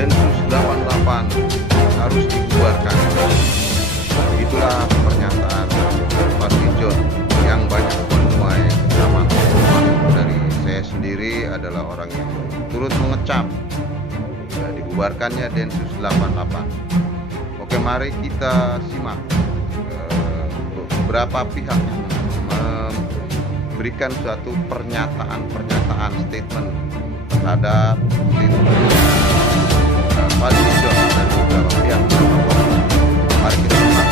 Densus 88 harus dibubarkan. Itulah pernyataan Fadly Zon yang banyak menuai kecaman dari saya sendiri adalah orang yang turut mengecam dibubarkannya Densus 88. Oke, mari kita simak beberapa pihak yang memberikan suatu pernyataan statement terhadap Fadly Zon dan beberapa pihak. Mari kita simak.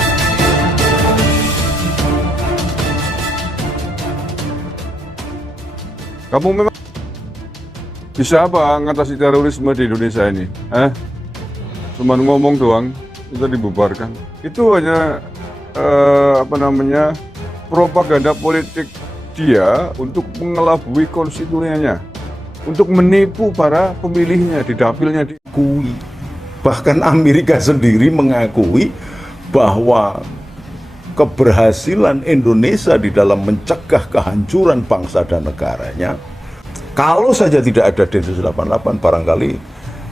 Kamu memang bisa apa ngatasi terorisme di Indonesia ini? Cuman ngomong doang, kita dibubarkan. Itu hanya propaganda politik dia untuk mengelabui konstituennya, untuk menipu para pemilihnya di dapilnya. Bahkan Amerika sendiri mengakui bahwa keberhasilan Indonesia di dalam mencegah kehancuran bangsa dan negaranya, kalau saja tidak ada Densus 88, barangkali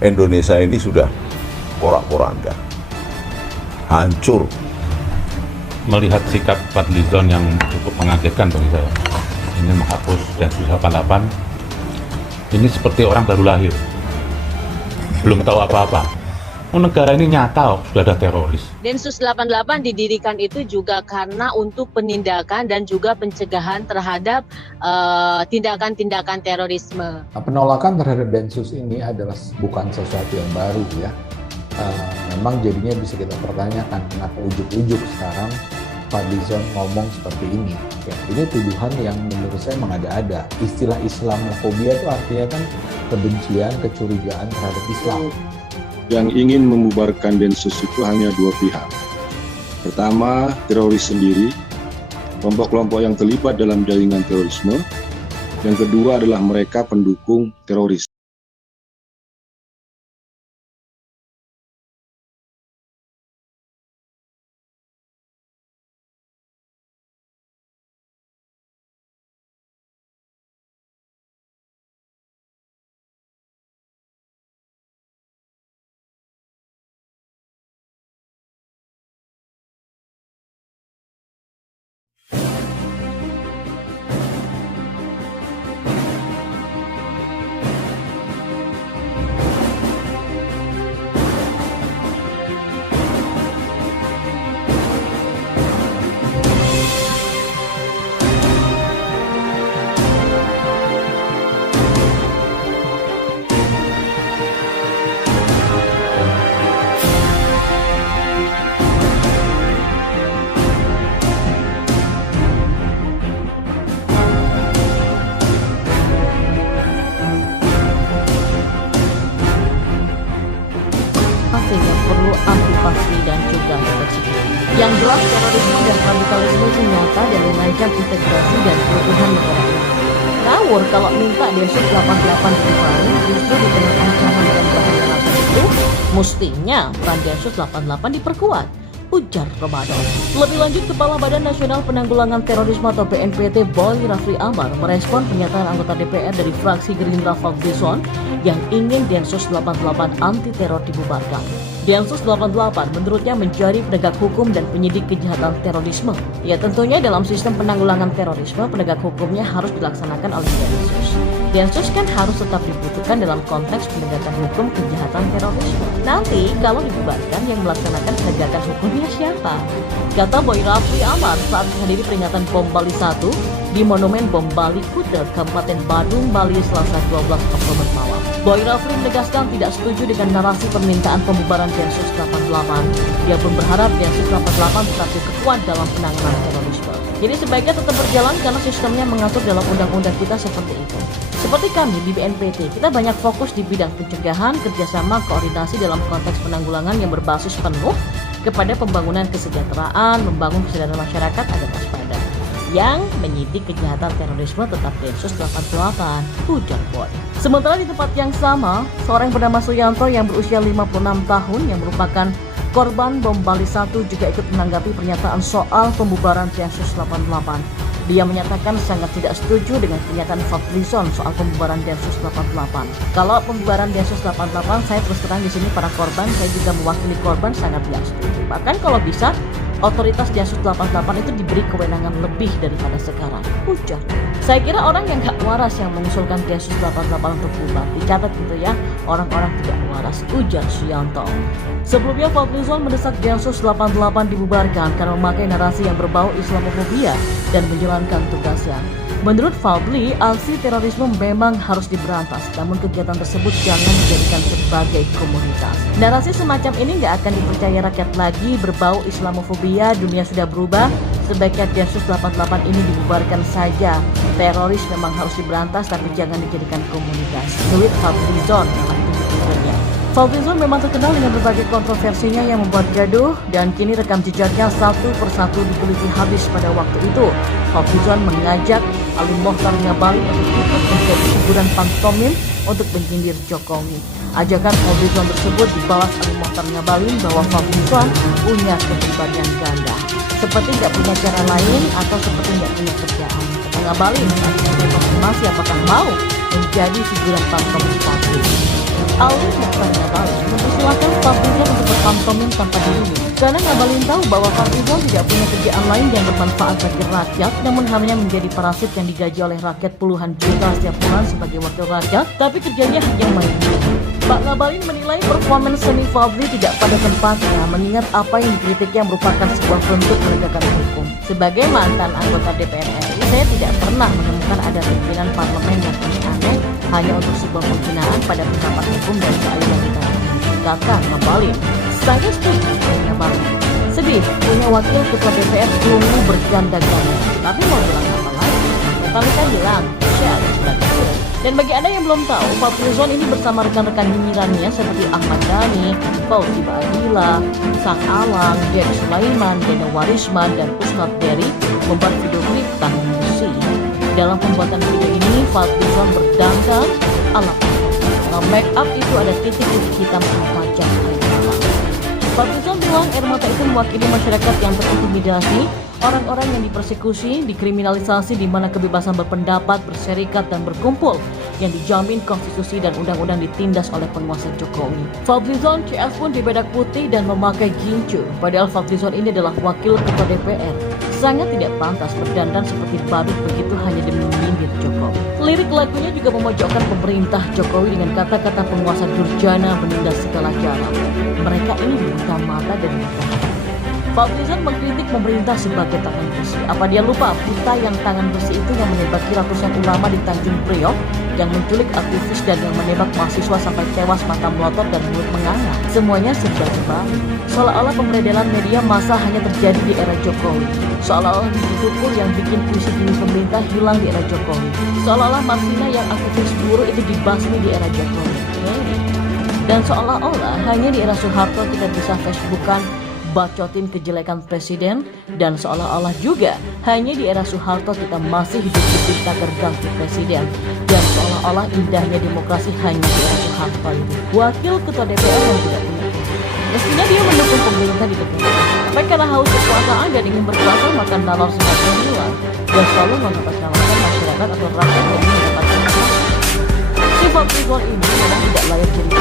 Indonesia ini sudah porak-poranda, hancur. Melihat sikap Fadly Zon yang cukup mengagetkan bagi saya, ingin menghapus Densus 88, ini seperti orang baru lahir, belum tahu apa-apa. Negara ini nyata sudah ada teroris. Densus 88 didirikan itu juga karena untuk penindakan dan juga pencegahan terhadap tindakan-tindakan terorisme. Penolakan terhadap Densus ini adalah bukan sesuatu yang baru ya. Memang jadinya bisa kita pertanyakan kenapa ujuk-ujuk sekarang Fadly Zon ngomong seperti ini. Ya, ini tuduhan yang menurut saya mengada-ada. Istilah Islamofobia itu artinya kan kebencian, kecurigaan terhadap Islam. Yang ingin membubarkan Densus itu hanya dua pihak. Pertama, teroris sendiri, kelompok-kelompok yang terlibat dalam jaringan terorisme. Yang kedua adalah mereka pendukung teroris. Sehingga perlu antisipasi dan juga proteksi. Yang jelas terorisme dan radikalisme itu nyata dan mengancam integrasi dan keutuhan negara ini. Ngawur kalau minta Densus 88 dibubarkan, justru di tengah ancaman dan bahaya rasa itu, mestinya peran Densus 88 diperkuat, ujar Ramadan. Lebih lanjut, Kepala Badan Nasional Penanggulangan Terorisme atau BNPT Boy Rafli Amar merespon pernyataan anggota DPR dari fraksi Gerindra Fadly Zon yang ingin Densus 88 anti teror dibubarkan. Densus 88 menurutnya menjadi penegak hukum dan penyidik kejahatan terorisme. Ya, tentunya dalam sistem penanggulangan terorisme, penegak hukumnya harus dilaksanakan oleh Densus. Densus kan harus tetap dibutuhkan dalam konteks penegakan hukum kejahatan terorisme. Nanti kalau dibubarkan, yang melaksanakan penegakan hukumnya siapa? Kata Boy Rafli Amar saat menghadiri peringatan Bom Bali 1 di Monumen Bom Bali Kuta, Kabupaten Badung, Bali, Selasa 12 Oktober malam. Boy Rafli menegaskan tidak setuju dengan narasi permintaan pembubaran Densus 88. Dia pun berharap Densus 88 tetap diperkuat dalam penanganan terorisme. Jadi sebaiknya tetap berjalan karena sistemnya mengatur dalam undang-undang kita seperti itu. Seperti kami di BNPT, kita banyak fokus di bidang pencegahan, kerjasama, koordinasi dalam konteks penanggulangan yang berbasis penuh kepada pembangunan kesejahteraan, membangun kesadaran masyarakat agar waspada. Yang menyidik kejahatan terorisme tetap Densus 88, ujar Boy. Sementara di tempat yang sama, seorang bernama Suyanto yang berusia 56 tahun yang merupakan korban Bom Bali 1 juga ikut menanggapi pernyataan soal pembubaran Densus 88. Dia menyatakan sangat tidak setuju dengan pernyataan Fadlizon soal pembubaran Densus 88. Kalau pembubaran Densus 88, saya terus terang di sini para korban, saya juga mewakili korban, sangat tidak setuju. Bahkan kalau bisa, otoritas Densus 88 itu diberi kewenangan lebih daripada sekarang. Ujar. Saya kira orang yang gak waras yang mengusulkan Densus 88 untuk bubar. Dicatat gitu ya, orang-orang tidak waras, ujar Suyanto. Sebelumnya Fadlizon mendesak Densus 88 dibubarkan karena memakai narasi yang berbau Islamofobia dan menjalankan tugasnya. Menurut Fadli, aksi terorisme memang harus diberantas, namun kegiatan tersebut jangan dijadikan sebagai komunitas. Narasi semacam ini gak akan dipercaya rakyat lagi, berbau Islamofobia, dunia sudah berubah, sebaiknya Densus 88 ini dibubarkan saja. Teroris memang harus diberantas, tapi jangan dijadikan komunitas. Tweet Fadlizon dalam Twitternya. Fadlizon memang terkenal dengan berbagai kontroversinya yang membuat gaduh, dan kini rekam jejaknya satu persatu diteliti habis pada waktu itu. Fadlizon mengajak Ali Mokhtar Ngabalin untuk ikut menjadi hiburan pantomim untuk menyindir Jokowi. Ajakan Fadlizon tersebut dibalas Ali Mokhtar Ngabalin bahwa Fadlizon punya kepribadian ganda, seperti tidak punya cara lain atau seperti tidak punya kerjaan. Kata Ngabalin saat diberi konfirmasi apakah mau menjadi figuran pantomim Fadlizon. Ali Mokhtar Ngabalin mempersilahkan Fadlizon untuk berpantomim tanpa dirinya, karena Ngabalin tahu bahwa Fadlizon tidak punya kerjaan lain yang bermanfaat bagi rakyat, namun hanya menjadi parasit yang digaji oleh rakyat puluhan juta setiap bulan sebagai wakil rakyat, tapi kerjanya hanya main game. Pak Ngabalin menilai performance seni Fadli tidak pada tempatnya, mengingat apa yang dikritiknya merupakan sebuah bentuk penegakan hukum. Sebagai mantan anggota DPR RI, saya tidak pernah menemukan ada pimpinan parlemen yang aneh hanya untuk sebuah penghinaan pada pendapat hukum dan keadilan kita, kata Ngabalin. Saya setuju dengan Ngabalin. Sedih punya wakil ketua DPR kelungu berganda-ganda, tapi mau bilang apa lagi? Metallica bilang, share, dan bagi Anda yang belum tahu, Fadlizon ini bersama rekan-rekan nyinyirannya seperti Ahmad Dhani, Fauzi Baadila, Sang Alang, Dedi Sulaiman, Dena Warisman, dan Ustadz Dery membuat video klip Tangan Besi. Dalam pembuatan video ini, Fadlizon berdandan ala dalam make up itu ada titik-titik hitam semacam air mata. Fadlizon bilang air mata itu mewakili masyarakat yang terintimidasi, orang-orang yang dipersekusi, dikriminalisasi, di mana kebebasan berpendapat, berserikat, dan berkumpul yang dijamin konstitusi dan undang-undang ditindas oleh penguasa Jokowi. Fadlizon CS pun dibedak putih dan memakai gincu, padahal Fadlizon ini adalah wakil ketua DPR. Sangat tidak pantas berdandan seperti badut begitu hanya demi menyindir Jokowi. Lirik lagunya juga memojokkan pemerintah Jokowi dengan kata-kata penguasa durjana menindas segala cara. Mereka ini buta mata dan buta hati. Fadlizon mengkritik pemerintah sebagai tangan besi. Apa dia lupa buta yang tangan besi itu yang menembaki ratusan ulama di Tanjung Priok, yang menculik aktivis dan yang menembak mahasiswa sampai tewas mata melotot dan mulut menganga. Semuanya serba terbalik. Seolah-olah pemberedelan media massa hanya terjadi di era Jokowi. Seolah-olah Didi Dukul yang bikin puisi-puisi pemerintah hilang di era Jokowi. Seolah-olah Marsina yang aktivis buruh itu dibasmi di era Jokowi. Dan seolah-olah hanya di era Soeharto kita bisa Facebookan bacotin kejelekan presiden, dan seolah-olah juga hanya di era Soeharto kita masih hidup di tagar ganti presiden, dan seolah-olah indahnya demokrasi hanya di era Soeharto ini. Wakil ketua DPR yang tidak punya, mestinya dia mendukung pemerintah di DPR, tapi karena haus kekuasaan dan ingin berkuasa maka nalar semakin hilang dan selalu mengatasnamakan masyarakat atau rakyat yang mendapatkan. Si Fadlizon ini memang tidak layak jadi